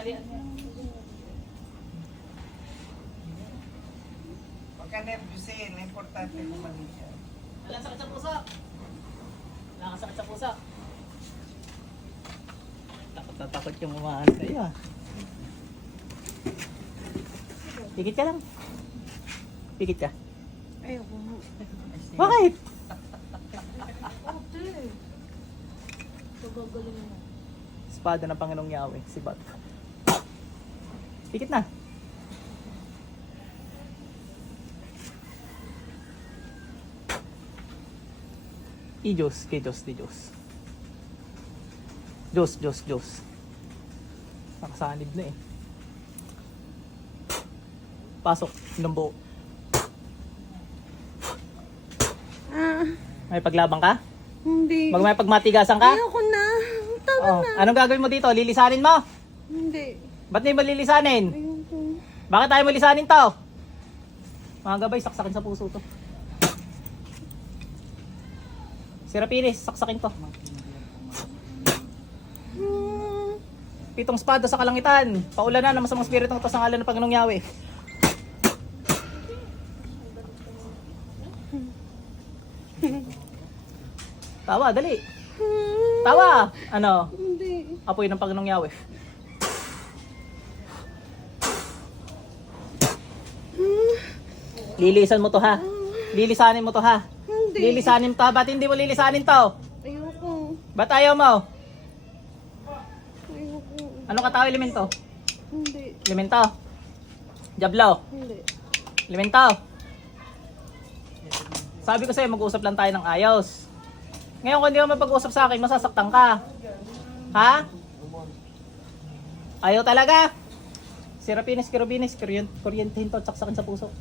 Talian mo. Huwag ka nervyusin. Importante gumaling siya. Walang sakit sa puso. Wala sakit sa puso. Takot na takot yung umaan sa iyo ah. Pikit ka lang. Pikit ka. Ayoko. Bakit? Ate. Pagagaling mo. Espada ng Panginoong Yahweh, si Bat. Pikit na. I Diyos, kay Diyos, di Diyos. Diyos, Diyos, Diyos. Nakasanib na eh. Pasok, ng buo. Ah, May paglabang ka? hindi. Mag may pagmatigasan ka? Ayoko na. Tama Oh, na. anong gagawin mo dito? Lilisanin mo? Ba't di mo lilisanin? Ayoko. Bakit tayo mo lisanin to? Mga gabay, saksakin sa puso to. Si Rapiris, saksakin to. Pitong espada sa kalangitan. Paulan na ng masamang spirit ng to sa ngalan ng Panginoong Yahweh. Tawa, dali. Tawa! Ano? Apoy ng Panginoong Yahweh. Lilisan mo to ha. Lilisanin mo to ha. Hindi. Lilisanin to ha. Ba't hindi mo lilisanin to? Ayoko. Ba't ayaw mo? Ayoko. Anong katao elemento? Hindi. Elemento. Diablo. Hindi. Elemento. Sabi ko sa'yo, mag-uusap lang tayo ng ayos. Ngayon kung hindi ka mapag-usap sa akin, masasaktan ka. Ha? Ayaw talaga. Si Rapinis, kuryentehin to at saksakin sa puso.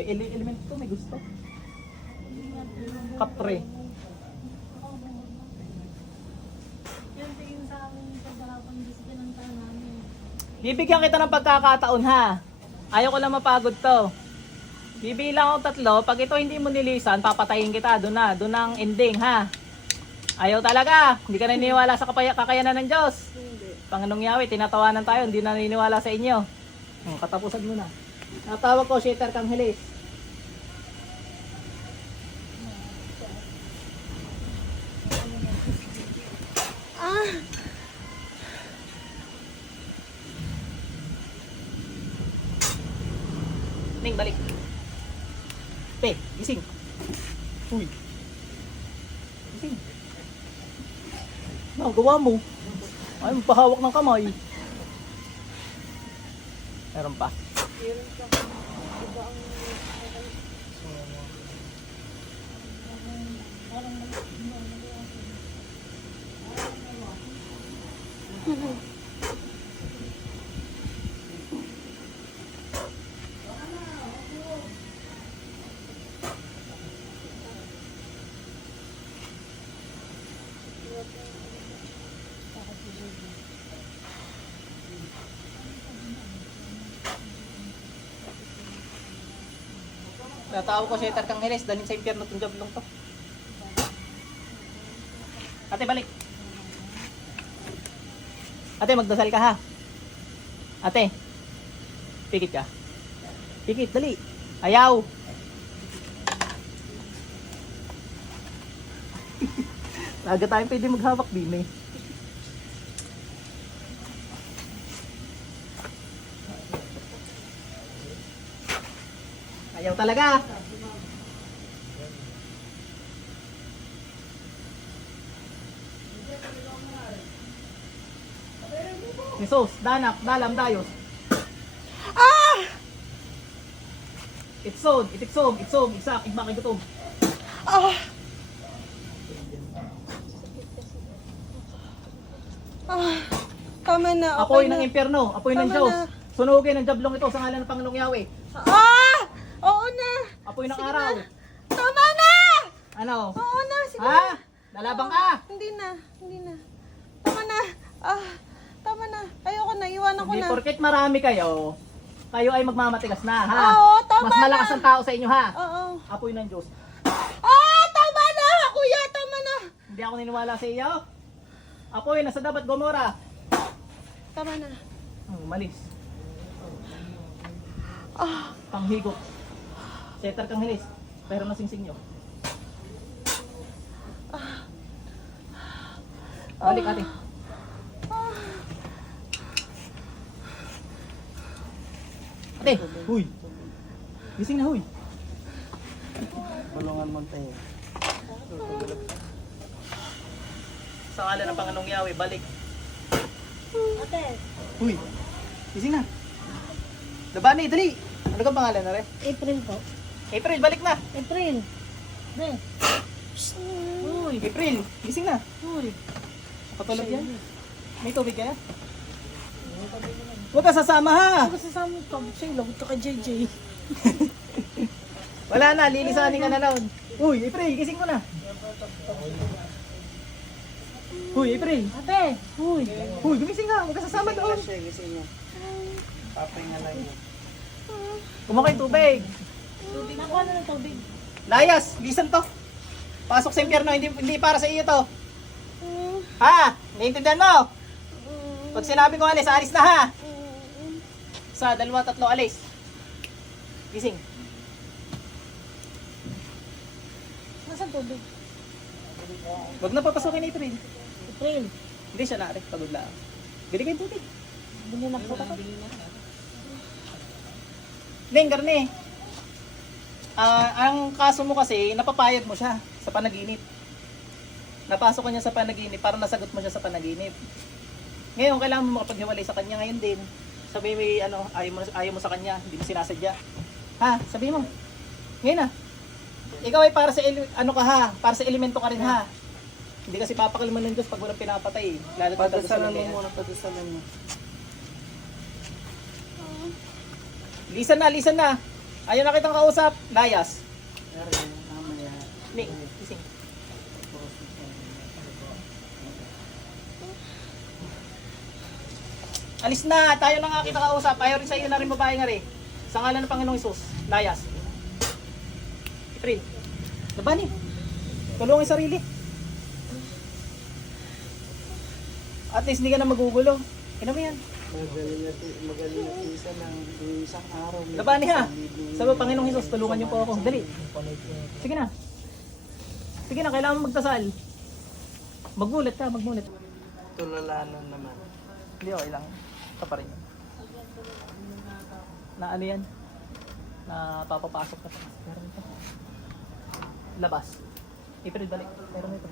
May ele- elemento to, may gusto. Kapre. Yan tingin sa amin sa harapan gusto pinanta namin. Bibigyan kita ng pagkakataon ha. Ayaw ko lang mapagod to. Bibilang ako tatlo. Pag ito hindi mo nilisan, papatayin kita. Doon na. Doon ang ending ha. Ayaw talaga. Hindi ka naniniwala sa kapaya- kakayanan ng Diyos. Hindi. Panginoong Yahweh, tinatawanan tayo. Hindi na naniniwala sa inyo. Hmm, katapusan mo na. Natawag ko, Shater Kanghelis. Ah! Ning, balik. Pe, gising. Uy. Gising. Nagawa mo. Ay, magpahawak ng kamay. Meron pa. Meron ka. Iba ang... Natawag ko Shater Kanghelis. Dalhin sa impyerno itong job lang to. Ate, balik. Ate, magdasal ka ha. Ate, pikit ka. Pikit, dali. Ayaw. Laga tayo pwede maghawak din eh. Ayaw talaga. Jesus, danak, dalam, dayos. Ah! Itson, itiksom, itsom, iksak, igmak, igutom. Ah! Ah! Tama na. Apoy okay ng na. impyerno, apoy ng Tama Diyos. na. Sunugin ang jablong ito sa ngalan ng Panginoong Yahweh. Ah! Oo na! Apoy ng Sige araw. na. Tama na! Ano? Oo na! Sige Ha? na. Lalabang ka? Hindi na. Hindi na. Tama na. Ah! Tama na. Ayoko na. Iwanan ko Hindi na. porket marami kayo, kayo ay magmamatigas na, ha? Oo, tama Mas malakas na. ang tao sa inyo, ha? Oo. Apoy ng Diyos. Ah! Tama na! Kuya, tama na! Hindi ako niniwala sa iyo. Apoy, nasa dapat Gomora. Tama na. Ang malis. Ah, Panghigop. Setter kang hilis. Pero na singsing nyo. Balik ate. Ate, huy. Gising na huy. Balungan mo tayo. Sa ngala ng Panginoong Yahweh, balik. ate. Huy. Gising na. Labani, dali. Ano ka pangalan na rin? April po. April, balik na. April. De. Uy, April, gising na. Uy. Katulad yan. May tubig kaya? Huwag ka sasama ha. Ako sasama ko. Siya, lagot ka kay JJ. Wala na, lilisanin ka na noon. Uy, April, gising mo na. Uy, April. Ate. Uy, uy, gumising ka. Huwag ka sasama doon. siya, kasi niya. Papahinga lang niya. Kumakay tubig. Tubig. Nakuha na ng tubig. Layas, listen to. Pasok sa impyerno, hindi, hindi para sa iyo to. Ha? Naiintindihan mo? Pag sinabi ko alis, alis na ha. Sa dalawa, tatlo, alis. Gising. Nasaan tubig? Huwag na papasukin ni April. April. Hindi siya narin, pagod lang. Bili kayo tubig. Bili na po ako. Ding, karne. Ah, ang kaso mo kasi, napapayag mo siya sa panaginip. Napasok ka niya sa panaginip para nasagot mo siya sa panaginip. Ngayon, kailangan mo makapaghiwalay sa kanya ngayon din. Sabi mo, ano, ayaw mo, ayaw mo sa kanya, hindi mo sinasadya. Ha? Sabi mo. Ngayon na. Ikaw ay para sa, ano ka ha? Para sa elemento ka rin ha? Hindi kasi papakaliman ng Diyos pag walang pinapatay. eh. Lalo Padasalan mo muna, padasalan mo. Lisan na, lisan na. Ayaw na kitang kausap. Layas. Dari, mamaya. Ning, gising. Alis na, tayo na nga kita kausap. Ayaw rin sa iyo na rin babae nga rin. Sa ngalan ng Panginoong Isus, layas. April, labani. Tulungan sarili. At least hindi ka na magugulo. Ano mo yan? Magaling na, magaling na isa. Yung isang araw. Labani ha. Sabi, Panginoong Isus, tulungan niyo po ako. Dali. Sige na. Sige na, kailangan mo magdasal. Magmulat ka, magmulat. Tulalanan naman. Hindi, okay lang. Ito pa rin. yun. Na ano yan? Na papapasok ka pa. Meron ito. Labas. April, balik. Meron ito.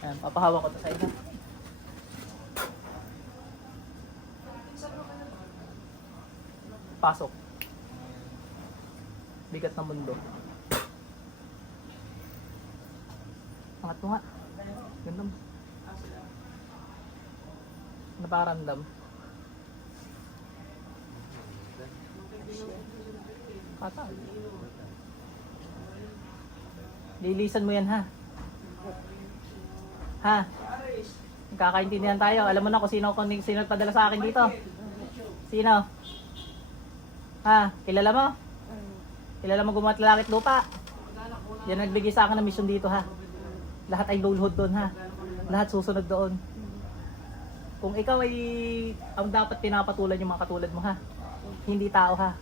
Ayan, papahawak ko to sa inyo. Pasok. Bigat ng mundo. Angat mo. Ganda mo. Naparamdam. Kata. Lilisan mo yan ha. Ha? Kakaintindihan tayo. Alam mo na kung sino, kung sino padala sa akin dito. Sino? Ha? Kilala mo? Kilala mo gumawa at lupa? Yan nagbigay sa akin ng mission dito ha. Lahat ay lulhod doon ha. Lahat susunod doon. Kung ikaw ay ang dapat pinapatulan yung mga katulad mo ha. Hindi tao ha.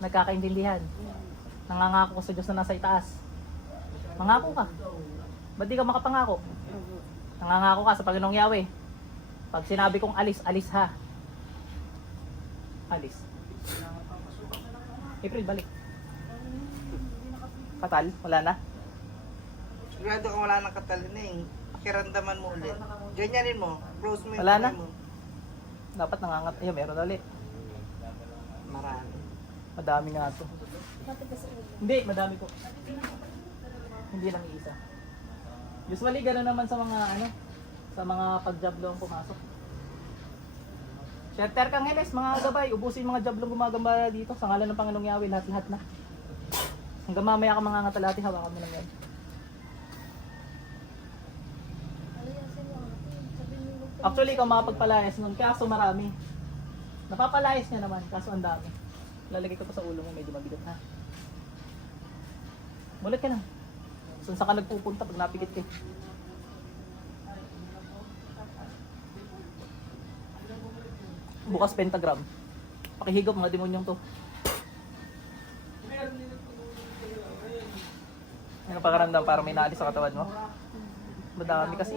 Nagkakaintindihan. Nangangako ko sa Diyos na nasa itaas. Mangako ka. Ba't di ka makapangako? Nangangako ka sa Panginoong Yahweh. Pag sinabi kong alis, alis ha. Alis. April, balik. Fatal? Wala na? Sigurado kung wala nang katalining. Pakiramdaman mo ulit. Ganyanin mo. Close mo yung Wala na? kamay mo. Dapat nangangat. Ayun, meron na ulit. Marami. Madami nga to. Hindi, madami ko. Hindi lang isa. Usually gano'n naman sa mga ano, sa mga pag-jablong pumasok. Shelter kang Heles, mga gabay, ubusin yung mga jablong gumagamba dito sa ngalan ng Panginoong Yahweh, lahat-lahat na. Hanggang mamaya ka mga ngatalati, hawakan mo lang yan. Actually, ikaw makapagpalayas nun, kaso marami. Napapalayas niya naman, kaso ang dami. Lalagay ko pa sa ulo mo, medyo mabigat ha. Mulat ka lang. Saan ka nagpupunta pag napikit ka. Bukas pentagram. Pakihigop mga demonyong to. Ano pakaramdam para may naalis sa katawan mo? Madami kasi.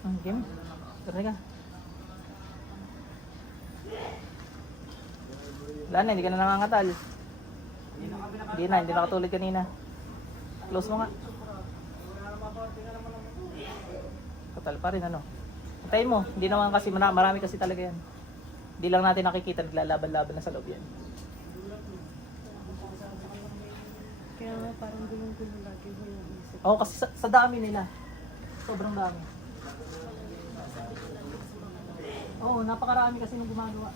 Ang game. Tara ka. Wala na, hindi ka na nangangatal. Hindi na, hindi na katulad kanina. Close mo nga. Katal pa rin ano. Antayin mo, hindi naman kasi mara- marami kasi talaga yan. Hindi lang natin nakikita naglalaban-laban na sa loob yan. Kaya parang gulong-gulo lagi ko yung isip. Oo, kasi sa, sa dami nila. Sobrang dami. Oo, napakarami kasi nung gumagawa.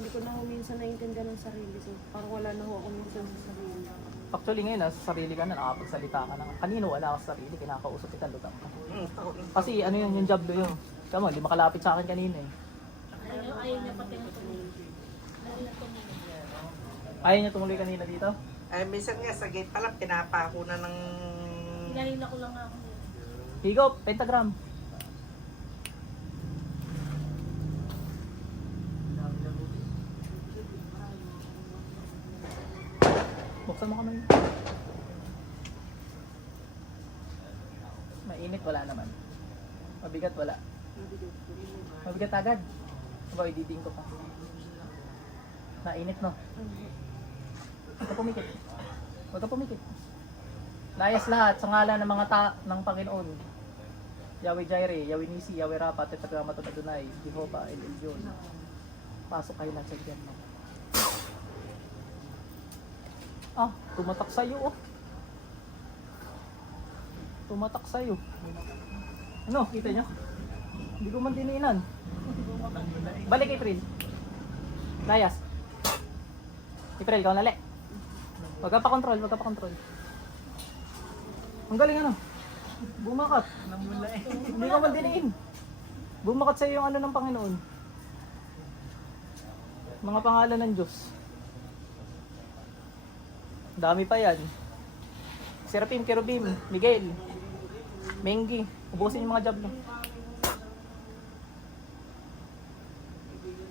Hindi ko na ho minsan naiintindihan ng sarili ko. Parang wala na ho ako minsan sa sarili. Actually ngayon, nasa sarili ka na, nakapagsalita ka na. Kanino wala ka sa sarili, kinakausap kita, lutang ka. Hmm. Kasi ano yun, yung job yun. Kamo, hindi makalapit sa akin kanina eh. Ayaw niya tumuloy kanina dito? Ay, minsan nga sa gate pa lang, pinapako na ng... Hinahila ko lang ako. Higop, pentagram. Buksan mo kamay. Mainit, wala naman. Mabigat, wala. Mabigat agad. Aba, ididing ko pa. Nainit, no? Huwag ka pumikit. Huwag ka pumikit. Layas lahat sa ngalan ng mga ta ng Panginoon. Yahweh Jireh, Yahweh Nisi, Yahweh Rapat, Tetragrama at Adonai, Jehovah, El Elyon. Pasok kayo lahat sa diyan. Ah, tumatak sa'yo oh. Tumatak sa'yo. Ano, kita nyo? Hindi ko man diniinan. Balik April. Layas. April, ikaw nali. Huwag ka pa control, huwag ka pa control. Ang galing ano? Bumakat. Hindi ka man diniin. Bumakat sa yung ano ng Panginoon. Mga pangalan ng Diyos. Dami pa yan. Serapim, Kerubim, Miguel, Mengi. Ubusin yung mga job nyo.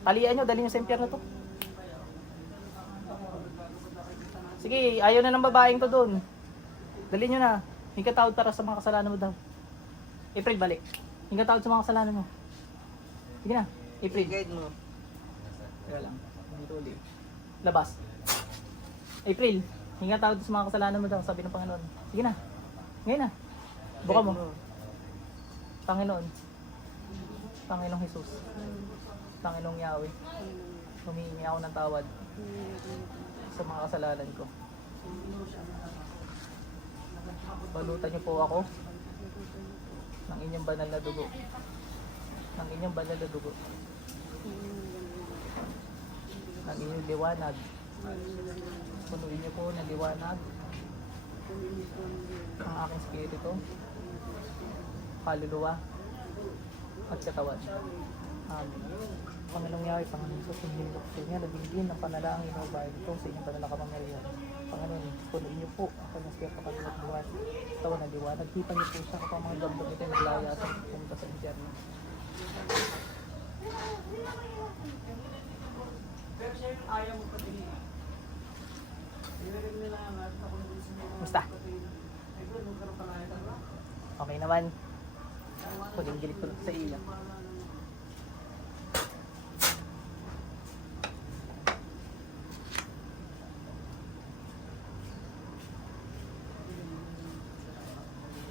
Talian nyo, dali nyo sa impyerno to. Sige, ayaw na ng babaeng to doon. Dali nyo na. Hinga tawad para sa mga kasalanan mo daw. April, balik. Hinga tawad sa mga kasalanan mo. Sige na. April. I-guide mo. Teka lang. Dito ulit. Labas. April. Hinga tawad sa mga kasalanan mo daw. Sabi ng Panginoon. Sige na. Ngayon na. Buka mo. Panginoon. Panginoong Jesus. Panginoong Yahweh. Humihingi ako ng tawad sa mga kasalanan ko. Balutan niyo po ako ng inyong banal na dugo. Ng inyong banal na dugo. Ng inyong liwanag. Punuin niyo po ng liwanag ang aking spirito, kaluluwa, at katawan. Amen. Panginoong Yahweh, Panginoong Jesus, hindi ko sa inyo, nabigyan ng panalangin o bahay dito sa inyong panalakapangyarihan. Panginoon, punuin niyo po ako ng spirito kalulat buwan. Tawa ng liwanag, kita niyo po siya kapag mga gambang ito ay naglaya sa pumunta sa impyerno. Basta. Okay naman. Kuling gilit ko sa iyo.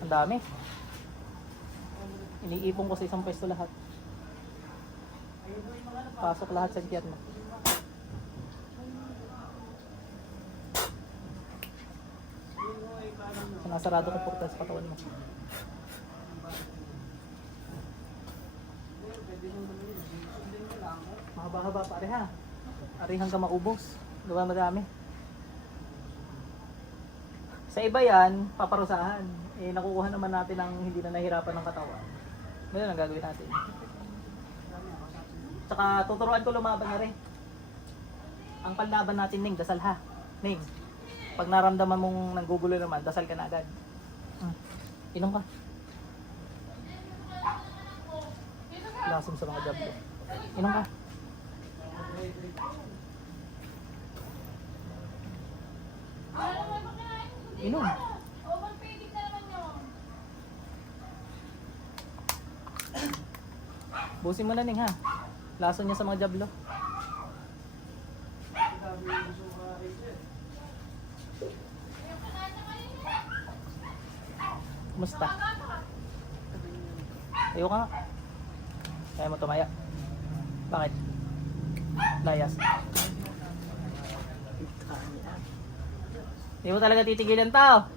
Dami. Iniipon ko sa isang pwesto lahat. Pasok lahat sa impyerno. Sinasarado ko portal sa katawan mo. Mahaba-haba pare ha. Arihan ka maubos. Gawa madami. Sa iba yan, paparusahan. Eh, nakukuha naman natin ang hindi na nahirapan ng katawan. Ganun ang gagawin natin. Tsaka tuturuan ko lumaban na rin. Ang panlaban natin, Ning, dasal ha. Ning, pag naramdaman mong nanggugulo naman, dasal ka na agad. Hmm. Inom ka. Lasom sa mga jablo. Inom ka. Inom. Busin mo na ning ha. Lason niya sa mga jablo. Kumusta? Tayo ka nga. Kaya mo tumaya. Bakit? Layas. Hindi mo talaga titigilan tao.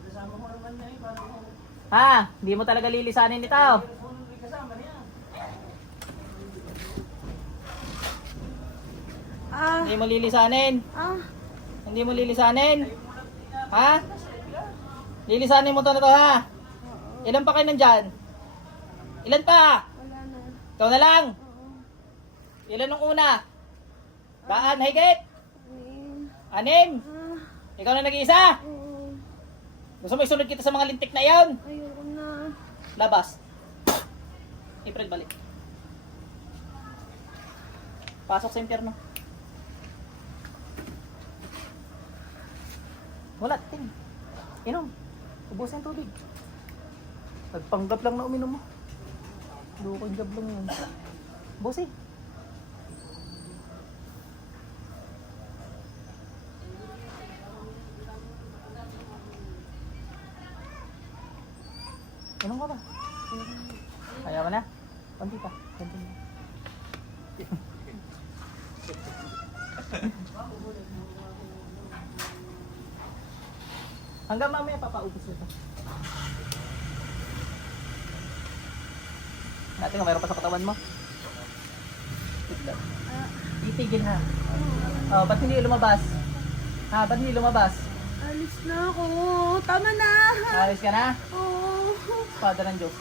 Ha? Hindi mo talaga lilisanin ni tao. Ah, Hindi mo lilisanin. ah, Hindi mo lilisanin. Ha? Lilisanin mo to na to ha? Ilan pa kayo nandyan? Ilan pa? wala na. Ikaw na lang. Oo. Ilan nung una? Daan, higit? Anin. Anim? Ah, Ikaw na nag-iisa? oo. Gusto mo isunod kita sa mga lintik na yon? Ayoko na. Labas. April, balik. Pasok sa impyerno. Wala, ting. Inom. Ubusin tubig. Nagpanggap lang na uminom mo. Loko yung gablong yun. Ubusin. Inom ka ba? Ayaw mo na? Konti pa. Konti pa. Hanggang mamaya papaubos ito. Natin kung mayroon pa sa katawan mo. Tignan. Itigil ha. Oh, ba't hindi lumabas? Ha, ba't hindi lumabas? Alis na ako. Tama na. Alis ka na? Oo. Father ng Diyos.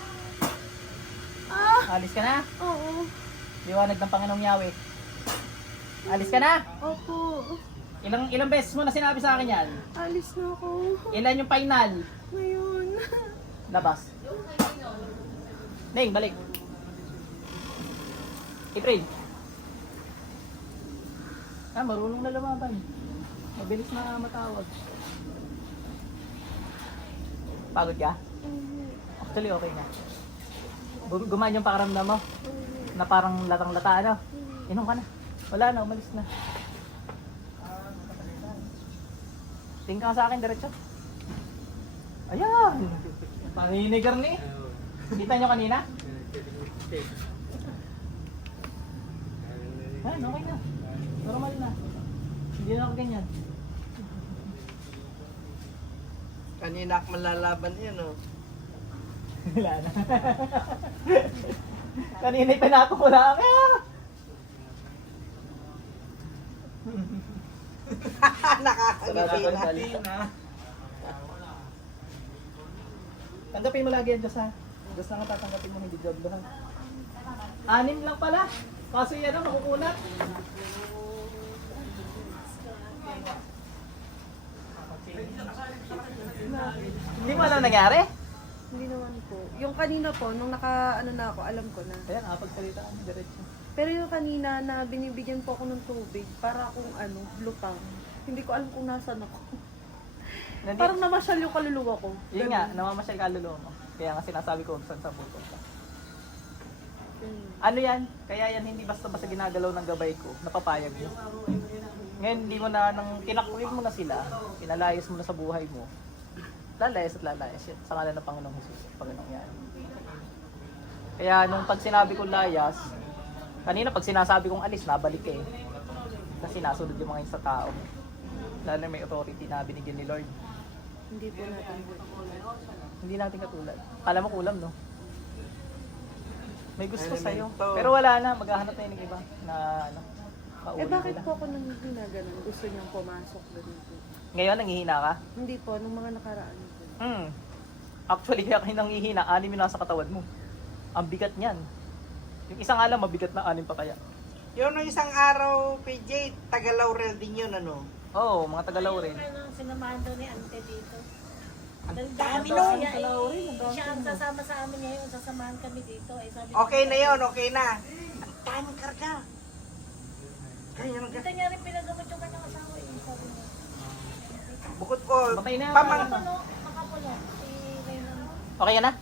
Ah, Alis ka na? oo. Liwanag ng Panginoong Yahweh. Alis ka na? Opo. Ilang ilang beses mo na sinabi sa akin yan? Alis na ako. Ilan yung final? Ngayon. Labas. Ning, balik. April. Ah, marunong na lumaban. Mabilis na matawag. Pagod ka? Actually, okay na. Gumaan yung pakaramdam mo na parang latang-lata, ano? Inom ka na. Wala na, umalis na. Tingin ka sa akin, diretso. Ayan! Paninigar ni. Kita nyo kanina? Ayan, okay na. Normal na. Hindi na ako ganyan. Kanina ako malalaban yan, oh. Wala na. Kanina pinato ko lang. Ah! Nakakagiti na. Tanggapin mo lagi yan, Diyos ha. Diyos na nga tatanggapin mo, hindi job ha. Anim lang pala. Kaso yan ang makukunat. Hindi mo alam nangyari? Hindi naman po. Yung kanina po, nung naka, ano na ako, alam ko na. Ayan, nakapagsalita kami diretso. Pero yung kanina na binibigyan po ako ng tubig para akong ano, lutang. Hindi ko alam kung nasan ako. Nandi- Parang namasyal yung kaluluwa ko. Yun nga, namamasyal ka lolo mo. Kaya nga sinasabi ko kung saan sa puto ka. Ano yan? Kaya yan hindi basta-basta ginagalaw ng gabay ko, napapayag mo. Ngayon hindi mo na, nang tinakwil mo na sila, pinalayas mo na sa buhay mo, lalayas at lalayas yan sa ngalan ng Panginoong Jesus. Panginoong yan. Kaya nung pag sinabi kong layas, kanina pag sinasabi kong alis, nabalik eh. Kasi nasunod yung mga yun sa tao. Lalo may authority na binigyan ni Lord. Hindi po natin. Hindi natin katulad. Kala mo kulam, no? May gusto sa'yo. Elemento. Pero wala na, maghahanap na yun ng iba na ano, Eh bakit po ako nanghihina ganun? Gusto niyang pumasok ganun po. Ngayon, nanghihina ka? Hindi po, nung mga nakaraan po. Hmm. Actually, kaya kayo nanghihina, anim yung nasa katawan mo. Ang bigat niyan. Yung isang alam, mabigat na anim pa kaya. Yun nung isang araw, PJ, taga Laurel din yun, ano? Oo, oh, mga Tagalaw rin. Ano, sinamahan daw ni Ante dito. Ang Dahil dami nun. siya, ang sasama sa amin ngayon, sasamahan kami dito. Eh, sabi Okay na yun, okay na. Ang daming karga. Kaya nang Kita niya rin pinagamot yung kanyang asawa. Eh, sabi niya. Bukod ko, Patay na. pamang, Makapulo, makapulo. Si Raynon. Okay ka na?